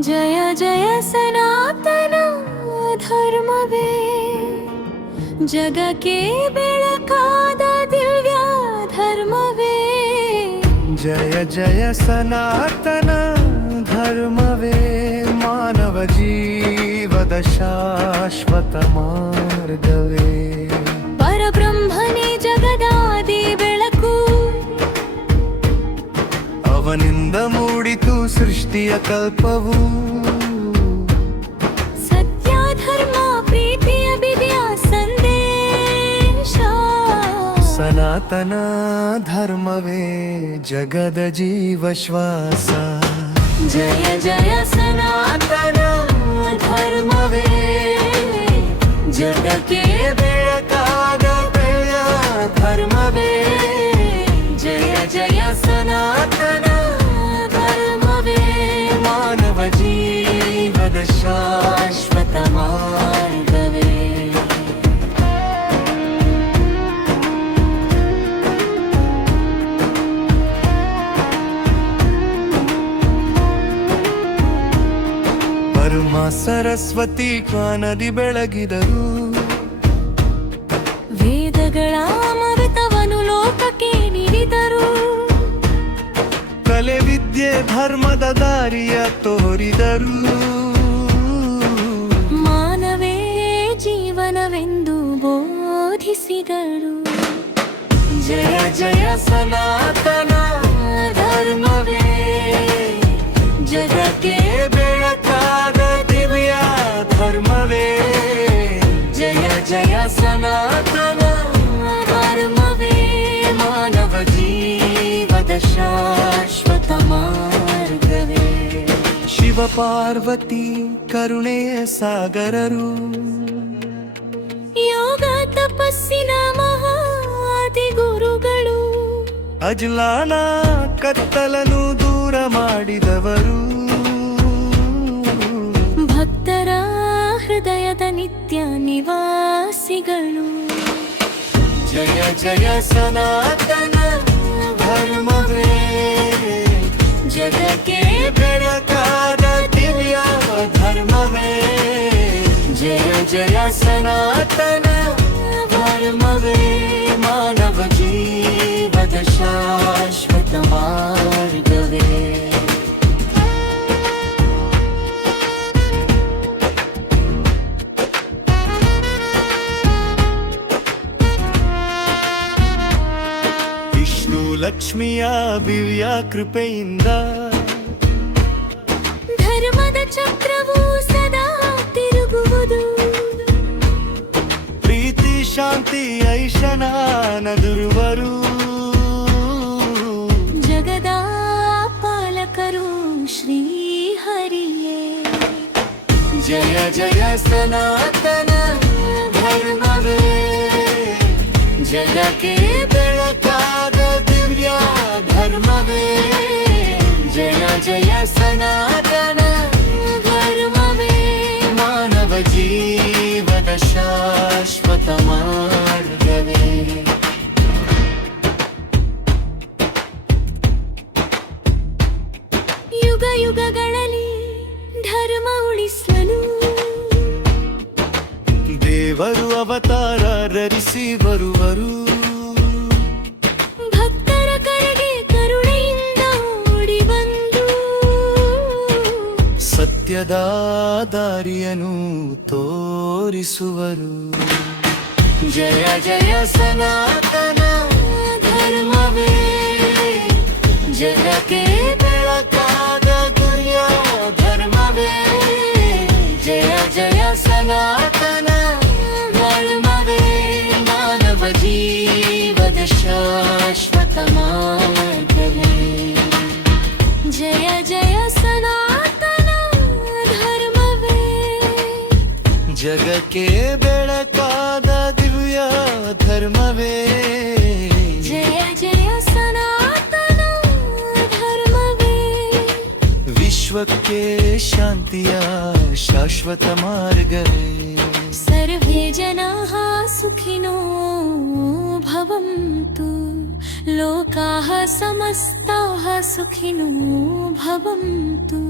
ಜಯ ಜಯ ಸನಾತನ ಧರ್ಮವೇ ಜಗಕ್ಕೆ ಬೆಳಕಾದ ದಿವ್ಯ ಧರ್ಮವೇ. ಜಯ ಜಯ ಸನಾತನ ಧರ್ಮವೇ ಮಾನವ ಜೀವದ ಶಾಶ್ವತ ಮಾರ್ಗವೇ. ಪರಬ್ರಹ್ಮನೇ ಜಗದಾದಿ ಬೆಳಕು, ಅವನಿಂದ ಮೂಡಿತು ಸೃಷ್ಟಿಯ ಕಲ್ಪವು. ಸತ್ಯ ಧರ್ಮ ಪ್ರೀತಿಯ ದಿವ್ಯ ಸಂದೇಶ. ಸನಾತನ ಧರ್ಮವೇ ಜಗದ ಜೀವ ಶ್ವಾಸ. ಜಯ ಜಯ ಸನಾತನ ಧರ್ಮವೇ ಜಗಕ್ಕೆ ಬೆಳಕಾದ ಬೆಳೆಯ ಧರ್ಮವೇ. ಜಯ ಜಯ ಸನಾತನ ಧರ್ಮವೇ ಮಾನವ ಜೀವದ ಶಾಶ್ವತ ಮಾರ್ಗವೇ. ಪರಮ ಸರಸ್ವತಿ ಕಾನದಿ ಬೆಳಗಿದರು. ವೇದಗಳ ಅಮೃತವನ್ನು ಲೋಕಕ್ಕೆ ನೀಡಿದರು. ಕಲೆ ವಿದ್ಯೆ ಧರ್ಮದ ದಾರಿಯ ತೋರಿದರು. ಮಾನವೇ ಜೀವನವೆಂದು ಬೋಧಿಸಿದರು. ಜಯ ಜಯ ಸನಾತನ ಧರ್ಮವೇ ಜಗಕ್ಕೆ ಬೆಳಕಾದ ದಿವ್ಯ ಧರ್ಮವೇ. ಜಯ ಜಯ ಸನಾತನ ಧರ್ಮವೇ ಮಾನವ ಜೀವದ ಶಾಶ್ವತ ಮಾರ್ಗವೇ. ಶಿವ ಪಾರ್ವತಿ ಕರುಣೆಯ ಸಾಗರರು. ಯೋಗ ತಪಸ್ಸಿನ ಮಹಾದಿ ಗುರುಗಳು. ಅಜ್ಲಾನ ಕತ್ತಲನು ದೂರ ಮಾಡಿದವರು. ಭಕ್ತರ ಹೃದಯದ ನಿತ್ಯ ನಿವಾಸಿಗಳು. ಜಯ ಜಯ ಸನಾತನ ಧರ್ಮವೇ ಜಗಕ್ಕೆ ಬೆಳಕಾದ ದಿವ್ಯ ಧರ್ಮವೇ. ಜಯ ಜಯ ಸನಾತನ ಧರ್ಮವೇ ಮಾನವ ಜೀವದ ಶಾಶ್ವತ ಮಾರ್ಗವೇ. ವಿಷ್ಣು ಲಕ್ಷ್ಮಿಯ ದಿವ್ಯ ಕೃಪೆಯಿಂದ ಧರ್ಮದ ಚಕ್ರವು ಸದಾ ತಿರುಗುವುದು. ಪ್ರೀತಿ ಶಾಂತಿ ಐಶನಾನದುರುವರು. ಜಗದ ಪಾಲಕರು ಶ್ರೀ ಹರಿಯೇ. ಜಯ ಜಯ ಸನಾತನ ಧರ್ಮವೇ ಜಗಕ್ಕೆ ಬೆಳಕಾದ ದಿವ್ಯ ಧರ್ಮವೇ. ಜಯ ಜಯ ಸನಾತನ ಧರ್ಮವೇ ಮಾನವ ಜೀವದ ಶಾಶ್ವತ ಮಾರ್ಗವೇ. ಯುಗ ಯುಗಗಳಲ್ಲಿ ಧರ್ಮ ಉಳಿಸಲು ದೇವರು ಅವತಾರ ಧರಿಸಿ ಬರುವರು. ಭಕ್ತರ ಕರೆಗೆ ಕರುಣೆಯಿಂದ ಓಡಿ ಬಂದು ಸತ್ಯದ ದಾರಿಯನ್ನು ತೋರಿಸುವರು. ಜಯ ಜಯ ಸನಾತನ ಧರ್ಮವೇ ಜಗಕ್ಕೆ ಬೆಳಕಾದ ದಿವ್ಯ ಧರ್ಮವೇ. ಜಯ ಜಯ ಸನಾತನ ಧರ್ಮವೇ ಮಾನವ ಜೀವದ ಶಾಶ್ವತ ಮಾರ್ಗವೇ. ಜಯ ಜಯ ಸನಾತನ ಧರ್ಮವೇ ಜಗಕ್ಕೆ ಬೆಳಕಾದ ದಿವ್ಯ ಧರ್ಮವೇ. ಜಯ ಜಯ ಸನಾತನ ಧರ್ಮವೇ ವಿಶ್ವಕ್ಕೆ ಶಾಂತಿಯ ಶಾಶ್ವತ ಮಾರ್ಗವೇ. ಸರ್ವೇ ಜನಾಃ ಸುಖಿನೋ ಭವಂತು ಲೋಕಾಃ ಸಮಸ್ತಾಃ ಸುಖಿನೋ ಭವಂತು.